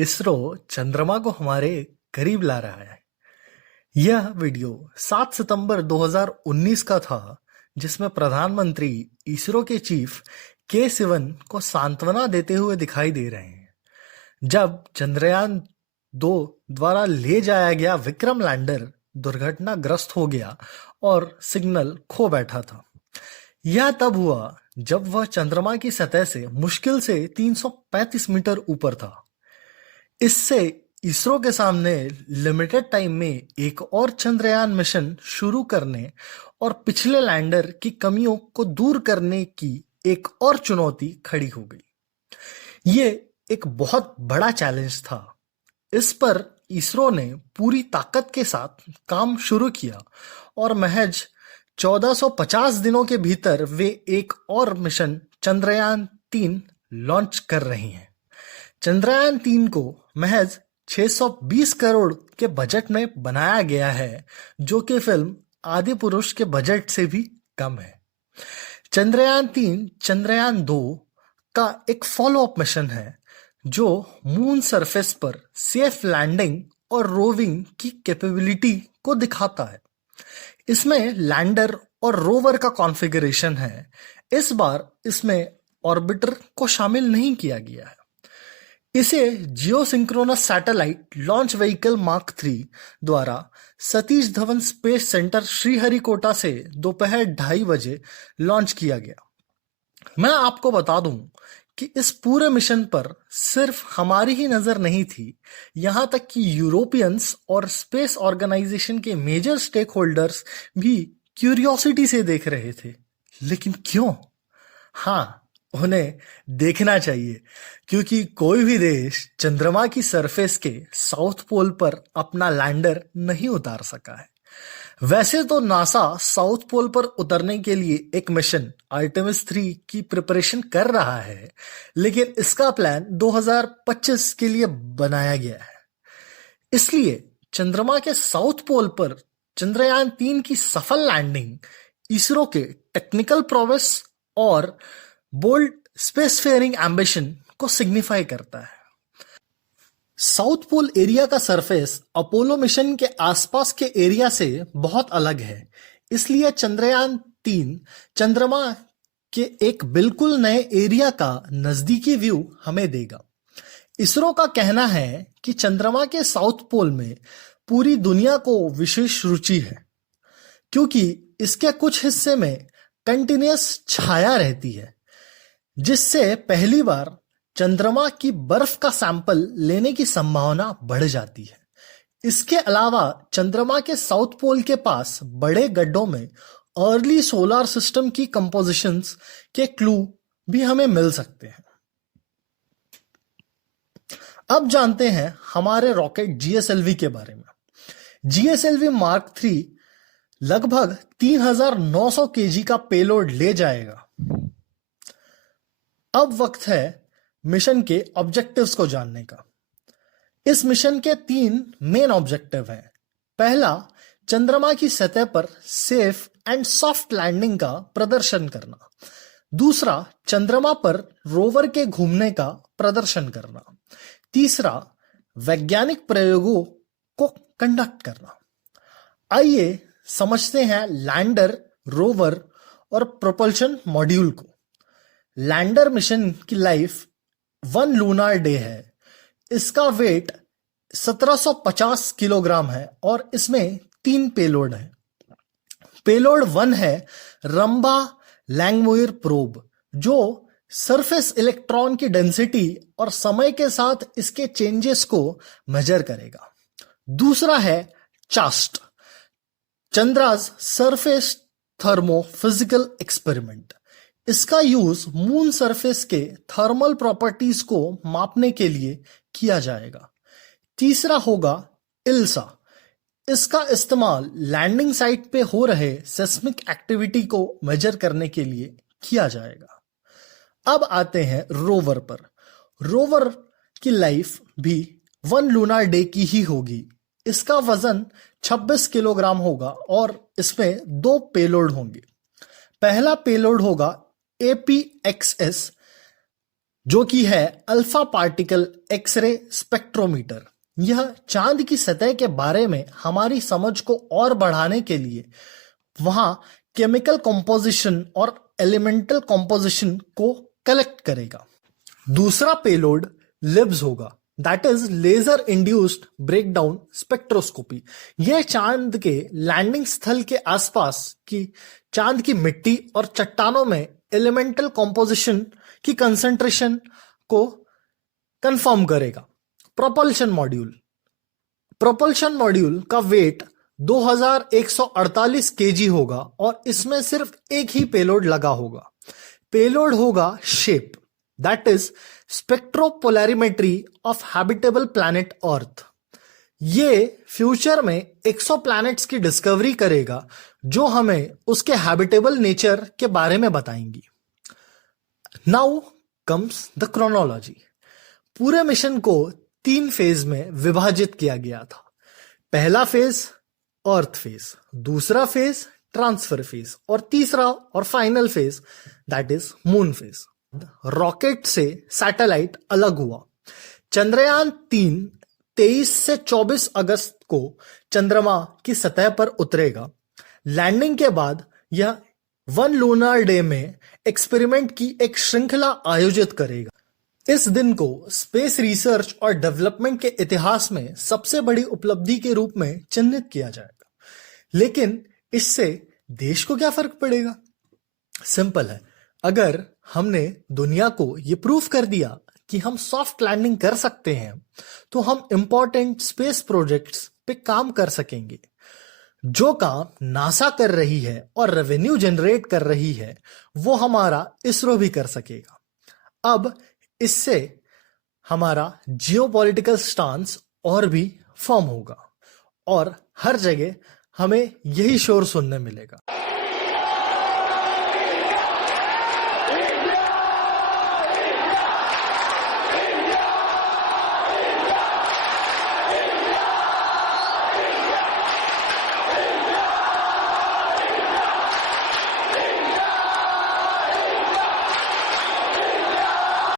इसरो चंद्रमा को हमारे करीब ला रहा है। यह वीडियो 7 सितंबर 2019 का था, जिसमें प्रधानमंत्री इसरो के चीफ के सिवन को सांत्वना देते हुए दिखाई दे रहे हैं, जब चंद्रयान 2 द्वारा ले जाया गया विक्रम लैंडर दुर्घटनाग्रस्त हो गया और सिग्नल खो बैठा था। यह तब हुआ जब वह चंद्रमा की सतह से मुश्किल से 335 मीटर ऊपर था। इससे इसरो के सामने लिमिटेड टाइम में एक और चंद्रयान मिशन शुरू करने और पिछले लैंडर की कमियों को दूर करने की एक और चुनौती खड़ी हो गई। ये एक बहुत बड़ा चैलेंज था। इस पर इसरो ने पूरी ताकत के साथ काम शुरू किया और महज 1450 दिनों के भीतर वे एक और मिशन चंद्रयान 3 लॉन्च कर रही हैं। चंद्रयान 3 को महज 620 करोड़ के बजट में बनाया गया है, जो कि फिल्म आदि पुरुष के बजट से भी कम है। चंद्रयान 3 चंद्रयान 2 का एक फॉलोअप मिशन है, जो मून सरफेस पर सेफ लैंडिंग और रोविंग की कैपेबिलिटी को दिखाता है। इसमें लैंडर और रोवर का कॉन्फ़िगरेशन है। इस बार इसमें ऑर्बिटर को शामिल नहीं किया गया है। इसे geosynchronous satellite launch vehicle mark 3 द्वारा सतीश धवन स्पेस सेंटर श्रीहरिकोटा से दोपहर 2:30 बजे लॉन्च किया गया। मैं आपको बता दूं कि इस पूरे मिशन पर सिर्फ हमारी ही नजर नहीं थी, यहां तक कि यूरोपियंस और स्पेस ऑर्गेनाइजेशन के मेजर स्टेक होल्डर्स भी क्यूरियोसिटी से देख रहे थे। लेकिन क्यों? हाँ, उन्हें देखना चाहिए, क्योंकि कोई भी देश चंद्रमा की सरफेस के साउथ पोल पर अपना लैंडर नहीं उतार सका है। वैसे तो नासा साउथ पोल पर उतरने के लिए एक मिशन आर्टेमिस 3 की प्रिपरेशन कर रहा है, लेकिन इसका प्लान 2025 के लिए बनाया गया है। इसलिए चंद्रमा के साउथ पोल पर चंद्रयान 3 की सफल लैंडिंग इसरो के टेक्निकल प्रोग्रेस और बोल्ड स्पेसफेयरिंग एम्बिशन को सिग्निफाई करता है। साउथ पोल एरिया का सरफेस अपोलो मिशन के आसपास के एरिया से बहुत अलग है, इसलिए चंद्रयान 3 चंद्रमा के एक बिल्कुल नए एरिया का नजदीकी व्यू हमें देगा। इसरो का कहना है कि चंद्रमा के साउथ पोल में पूरी दुनिया को विशेष रुचि है, क्योंकि इसके कुछ हिस्से में कंटिन्यूअस छाया रहती है, जिससे पहली बार चंद्रमा की बर्फ का सैंपल लेने की संभावना बढ़ जाती है। इसके अलावा चंद्रमा के साउथ पोल के पास बड़े गड्ढों में अर्ली सोलर सिस्टम की कंपोजिशंस के क्लू भी हमें मिल सकते हैं। अब जानते हैं हमारे रॉकेट जीएसएलवी के बारे में। जीएसएलवी मार्क 3 लगभग 3900 केजी का पेलोड ले जाएगा। अब वक्त है मिशन के ऑब्जेक्टिव्स को जानने का। इस मिशन के 3 मेन ऑब्जेक्टिव हैं। पहला, चंद्रमा की सतह पर सेफ एंड सॉफ्ट लैंडिंग का प्रदर्शन करना। दूसरा, चंद्रमा पर रोवर के घूमने का प्रदर्शन करना। तीसरा, वैज्ञानिक प्रयोगों को कंडक्ट करना। आइए समझते हैं लैंडर, रोवर और प्रोपल्शन मॉड्यूल को। लैंडर मिशन की लाइफ 1 लूनार डे है। इसका वेट 1750 किलोग्राम है और इसमें 3 पेलोड है। पेलोड 1 है रंबा लैंगमुइर प्रोब, जो सरफेस इलेक्ट्रॉन की डेंसिटी और समय के साथ इसके चेंजेस को मेजर करेगा। दूसरा है chaste, Chandra's surface thermo physical experiment. इसका यूज मून सरफेस के थर्मल प्रॉपर्टीज को मापने के लिए किया जाएगा। तीसरा होगा इल्सा। इसका इस्तेमाल लैंडिंग साइट पे हो रहे सेस्मिक एक्टिविटी को मेजर करने के लिए किया जाएगा। अब आते हैं रोवर पर। रोवर की लाइफ भी 1 लूनार डे की ही होगी। इसका वजन 26 किलोग्राम होगा और इसमें 2 पेलोड होंगे। पहला पेलोड होगा APXS जो कि है अल्फा पार्टिकल एक्सरे स्पेक्ट्रोमीटर। यह चांद की सतह के बारे में हमारी समझ को और बढ़ाने के लिए वहां केमिकल कॉम्पोजिशन और एलिमेंटल कॉम्पोजिशन को कलेक्ट करेगा। दूसरा पेलोड लिब्स होगा, that is laser induced breakdown spectroscopy. यह चांद के लैंडिंग स्थल के आसपास की चांद की मिट्टी और चट्टानों में एलिमेंटल कॉम्पोजिशन की कंसंट्रेशन को कंफर्म करेगा। प्रोपल्शन मॉड्यूल का वेट 2148 केजी होगा और इसमें सिर्फ एक ही पेलोड लगा होगा। पेलोड होगा SHAPE, that is spectropolarimetry of habitable planet Earth. ये फ्यूचर में 100 प्लैनेट्स की डिस्कवरी करेगा जो हमें उसके हैबिटेबल नेचर के बारे में बताएंगी। Now comes the chronology. पूरे मिशन को 3 फेज में विभाजित किया गया था। पहला फेज अर्थ फेज, दूसरा फेज ट्रांसफर फेज और तीसरा और final phase that is moon phase. Rocket से सैटेलाइट अलग हुआ। चंद्रयान 3 23 से 24 अगस्त को चंद्रमा की सतह पर उतरेगा। लैंडिंग के बाद यह 1 लूनर डे में एक्सपेरिमेंट की एक श्रृंखला आयोजित करेगा। इस दिन को स्पेस रिसर्च और डेवलपमेंट के इतिहास में सबसे बड़ी उपलब्धि के रूप में चिन्हित किया जाएगा। लेकिन इससे देश को क्या फर्क पड़ेगा? सिंपल है, अगर हमने दुनिया को ये प्रूफ कर दिया कि हम सॉफ्ट लैंडिंग कर सकते हैं तो हम इंपॉर्टेंट स्पेस प्रोजेक्ट्स पे काम कर सकेंगे। जो काम नासा कर रही है और रेवेन्यू जनरेट कर रही है वो हमारा इसरो भी कर सकेगा। अब इससे हमारा जियोपॉलिटिकल स्टांस और भी फर्म होगा और हर जगह हमें यही शोर सुनने मिलेगा।